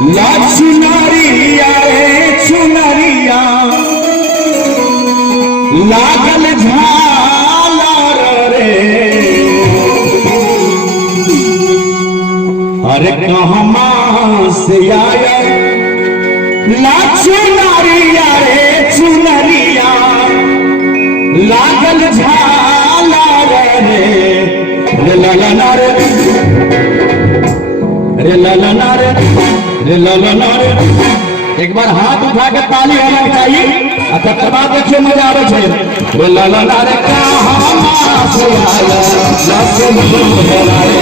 चुनरिया रे चुनरिया लागल झालर रे अरे कहमा से आया ला चुनरिया रे चुनरिया लागल झालर रे ललना रे रे ललना रे रे ललना रे। एक बार हाथ उठा के ताली होना चाहिए तकर बाद देखिए मजा आवे छे। रे ललना रे कहमा से आया लसन ललना रे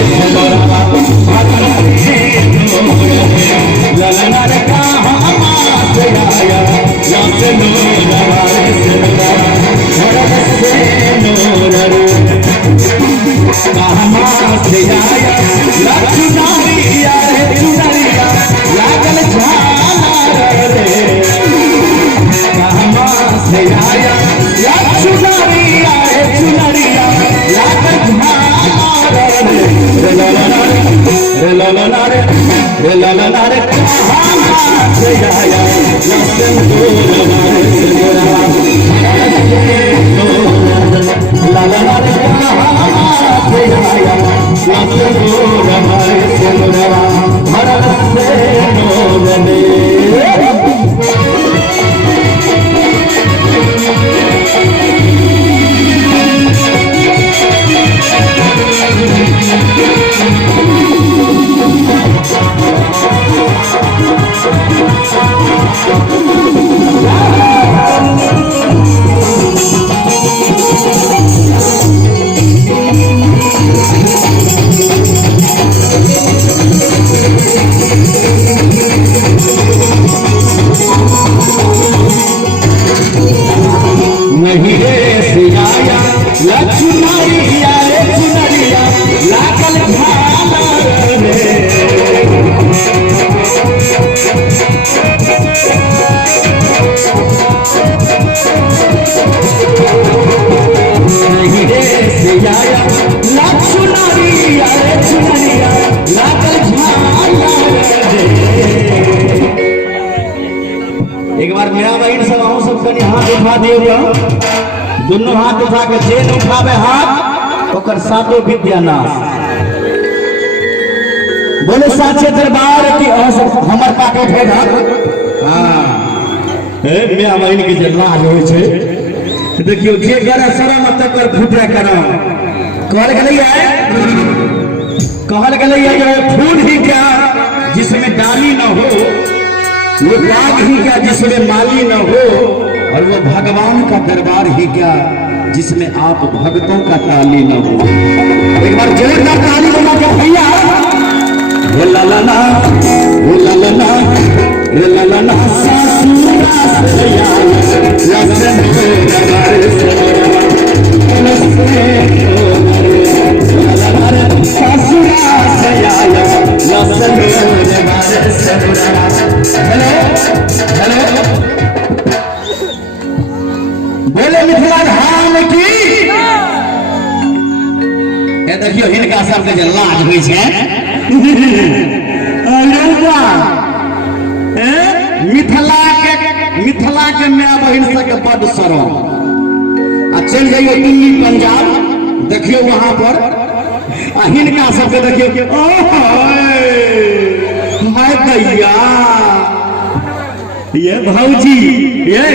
ललना रे कहमा से आया लसन ललना रे कहमा से आया चुनरिया रे चुनरिया लागल झालर रे कहमा से आया चुनरिया रे चुनरिया लागल झालर रे ललना रे रे ललना रे कहमा से आया लसन ललना रे कहमा से आया लसन ललना चुनरिया रे चुनरिया लागल झालर रे नहीं रे से आया चुनरिया रे चुनरिया लागल झालर रे। एक बार मेरा बहन सब हम सब कनी हाथ उठा दियो दोनों हाथ उठा के जेन उठावे हाथ ओकर सातों विद्या नाश। बोले साचे दरबार की हमर पाके भेद हां ए मिया बहन के जलवा होय छे देखियो जे गरे शरम तकर फुटे करा कहल गले ये फूल ही क्या जिसमें डाली न हो, वो बाग ही क्या जिसमें माली न हो, और वो भगवान का दरबार ही क्या जिसमें आप भक्तों का ताली न हो। एक बार जोरदार ताली बजा के भैया ला ला ला ला ला ला ला ला ला सासुरा सया लसन दरबार से सासुरा सया लसन दरबार से। हेलो हेलो बोले मिथिला धाम की। ये देखियो हिनका सबके जे लाज होइ छै मिथिला के माय बहिन सबके बड़ शरम। आ चल जाइयो दिल्ली पंजाब देखियो वहां पर आ हिनका सबके देखियो हाय भैया ये भौजी ये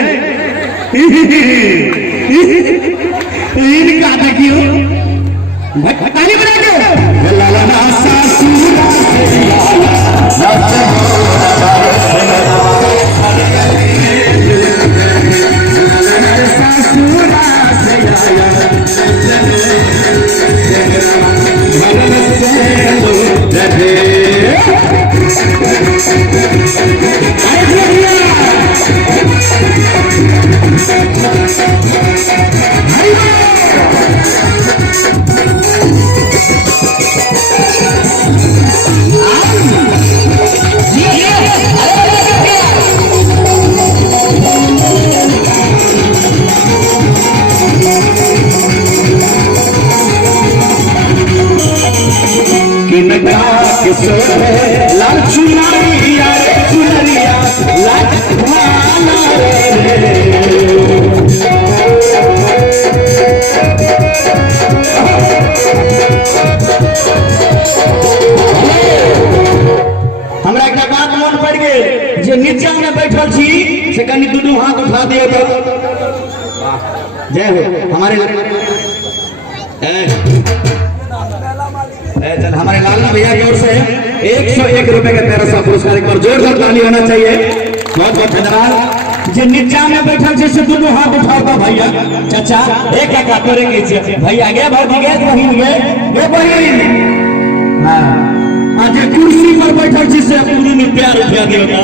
इनका देखियो ताली बजा के ला ला ला सासुरा मन पड़ गए जे नीचा में बैठल छी से कनी दुनू हाथ उठा दियो तो जय हो हमारे चल हमारे लालन भैया की ओर से 101 रुपए का 1300 पुरस्कार एक बार जोरदार ताली होना चाहिए। बहुत बहुत धन्यवाद। जे नीचा में बैठल छै से दुनू हाथ उठाओ भैया चाचा एक एक तोरे के छै भैया गे भौजी गे बहिन गे बहिन हां आज कुर्सी पर बैठल छी से पूरी में प्यार उठा दियो का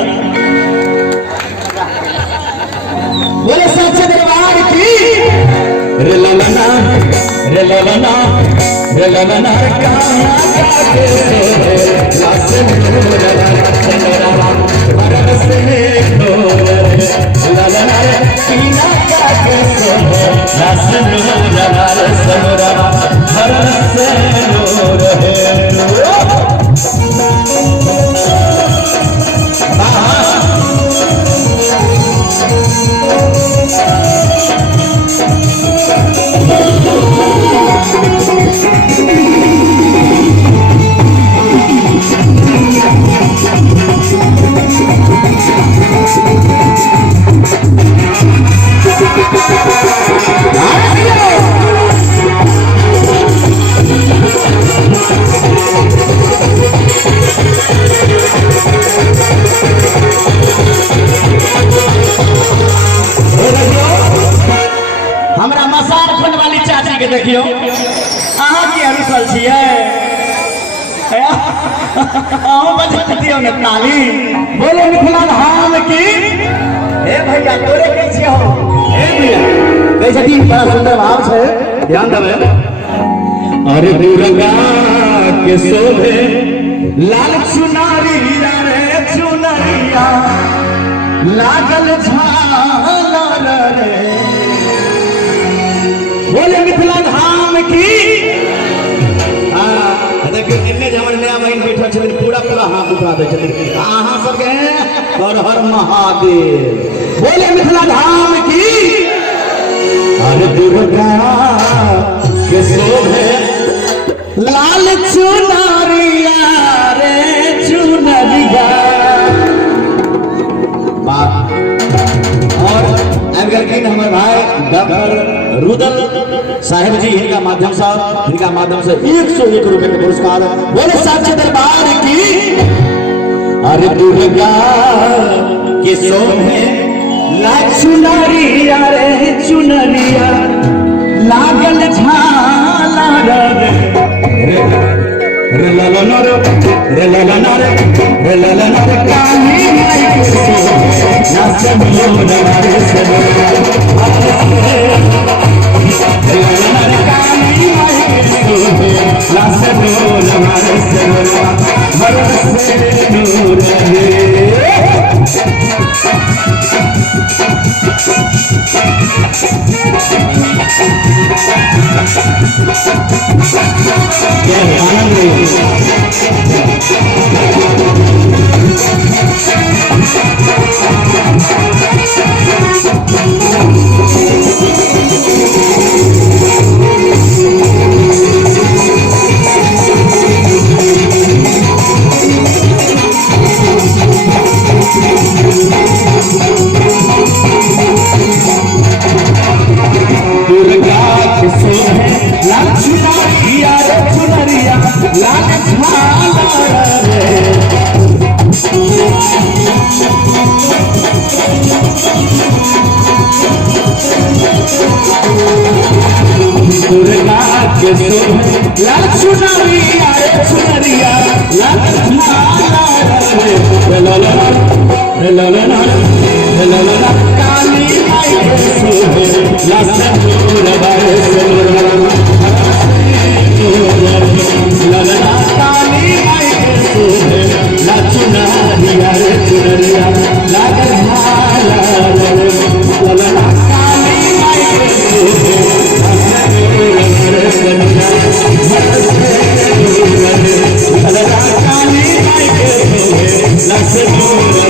बोले सच्चे दरबार की रे ललना रे ललना रे ललना काना काके लाश नूरला चंद्रमा बरस में ललना कीना काके लाश नूरला चंद्रमा बरस नूर हमरा मसार खन वाली चाची के देखियो अहाँ की अरुसल छियै अहाँ बजा दियो न ताली बोले मिथिला धाम की ए भैया तोरे के छियो ए भैया कह छथिन बड़ा सुंदर भाव छै ध्यान देबे अरे दुर्गा के शोभे लाल चुनारी रे चुनरिया लागल झालर रे बोले मिथिला धाम की देखियो इन्ने जमन नया बहन बैठल छथिन पूरा पूरा हाथ उठा दै छथिन अहाँ सबके हर हर महादेव बोले मिथिला धाम की अरे दुर्गा के शोभे लाल चुनरिया रे चुनरिया और अगर हमारे भाई डॉक्टर रुदल साहेब जी इनका माध्यम से 101 रुपए का पुरस्कार बोले साचे दरबार की अरे दुर्गा के शोभे लाल चुनरिया रे चुनरिया लागल झालर रे ललना रे काली माई के नाचनियो नवारे से ललना काली माई के नाचनियो नवारे से बरसे नूर लाल चुनरिया रे चुनरिया ललना काली माई के शोभे ललना काली माई के शोभे चुनरिया रे चुनरिया लागल ललना काली माई के शोभे ललना काली माई के शोभे